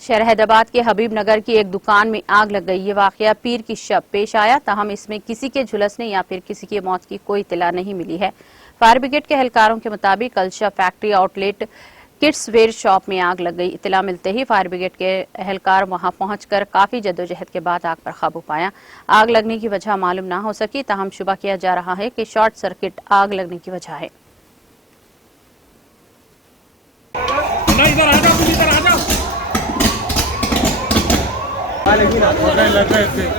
शहर हैदराबाद के हबीब नगर की एक दुकान में आग लग गई। ये वाकया पीर की शब पेश आया, ताहम इसमें किसी के झुलसने या फिर किसी की मौत की कोई इत्तला नहीं मिली है। फायर ब्रिगेड के एहलकारों के मुताबिक अलशा factory outlet kids wear shop में आग लग गई। इत्तला मिलते ही फायर ब्रिगेड के एहलकार वहां पहुंचकर काफी जद्दोजहद के बाद आग पर काबू पाया। आग लगने की वजह मालूम न हो सकी, ताहम शुबा किया जा रहा है कि शॉर्ट सर्किट आग लगने की वजह है।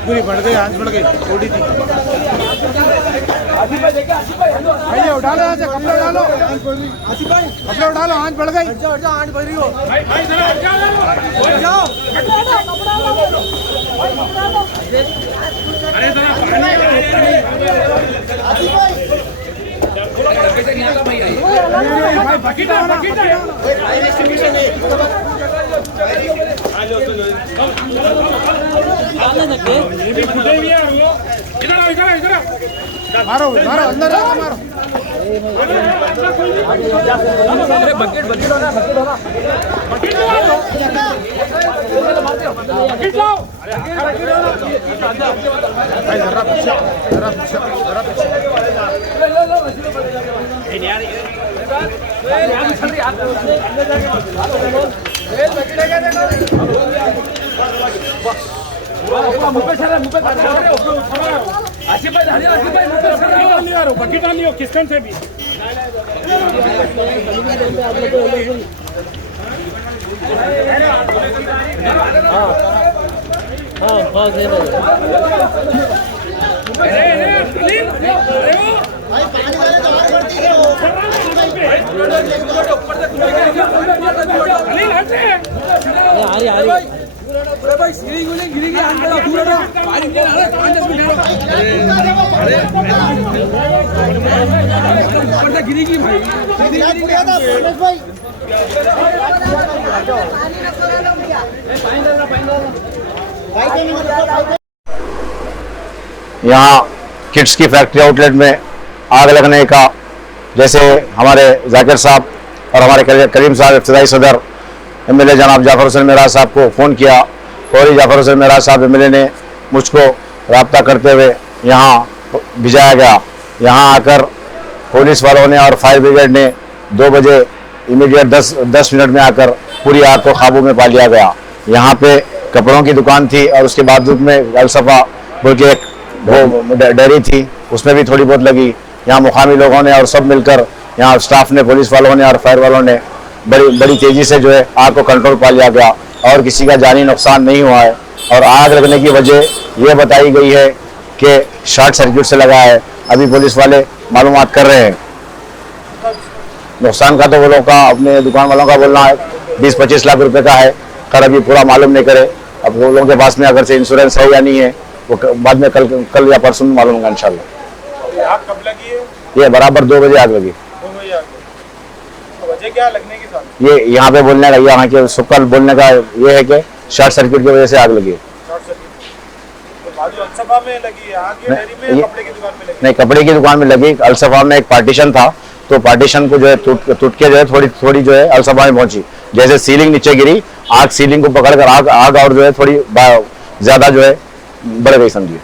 पूरी बढ़ गई, आंच बढ़ गई, थोड़ी थी। भैया उठा लो, कपड़े उठा लो, कपड़े उठा लो, आंच बढ़ गई, आंच बढ़ रही हो। मारो मारो, अंदर आओ, मारो। बकेट बकेट होना, बकेट होना, बकेट लाओ, बकेट लाओ। भाई जरा पीछे, जरा पीछे, जरा पीछे। यार यार चल रही अंदर जाके बकेट है क्या देखो। बकेट आ लियो किस्टन से भी। यहाँ किड्स की फैक्ट्री आउटलेट में आग लगने का, जैसे हमारे जाकिर साहब और हमारे करीम साहब इब्तिदाई सदर एमएलए जनाब जाफर हुसैन मेराज साहब को फ़ोन किया, फौरी जाफर हुसैन मेराज साहब एमएलए ने मुझको रब्ता करते हुए यहाँ भिजाया गया। यहाँ आकर पुलिस वालों ने और फायर ब्रिगेड ने 2 बजे इमीडिएट 10 मिनट में आकर पूरी आग को काबू में पा लिया गया। यहाँ पे कपड़ों की दुकान थी और उसके बाद में अलसफा बोल के एक वो डेयरी थी, उसमें भी थोड़ी बहुत लगी। यहाँ मुकामी लोगों ने और सब मिलकर, यहाँ स्टाफ ने, पुलिस वालों ने और फायर वालों ने बड़ी तेज़ी से जो है आग को कंट्रोल पा लिया गया और किसी का जानी नुकसान नहीं हुआ है। और आग लगने की वजह ये बताई गई है कि शॉर्ट सर्किट से लगा है। अभी पुलिस वाले मालूमात कर रहे हैं। नुकसान का तो वो लोग का, अपने दुकान वालों का बोलना है 20-25 लाख रुपए का है, खैर अभी पूरा मालूम नहीं करे। अब वो लोगों के पास में अगर से इंश्योरेंस है या नहीं है वो बाद में कल या परसों में मालूम होगा इंशाल्लाह। आग कब लगी है? ये बराबर 2 बजे आग लगी। 2 बजे आग लगी। वजह क्या लगने की साथ? ये यहाँ पे बोलने का, यहाँ के सुकल बोलने का ये है कि शॉर्ट सर्किट की वजह से आग लगी। शॉर्ट सर्किट तो बाजू अलसफा में लगी है आग, ये डेयरी में, कपड़े की दुकान में लगी? नहीं, कपड़े की दुकान में लगी। अलसफा में एक पार्टीशन था, तो पार्टीशन को जो है टूट के जो है थोड़ी जो है अलसफा में पहुंची। जैसे सीलिंग नीचे गिरी, आग सीलिंग को पकड़कर आग और जो है थोड़ी ज्यादा जो है बढ़ गई, समझिए।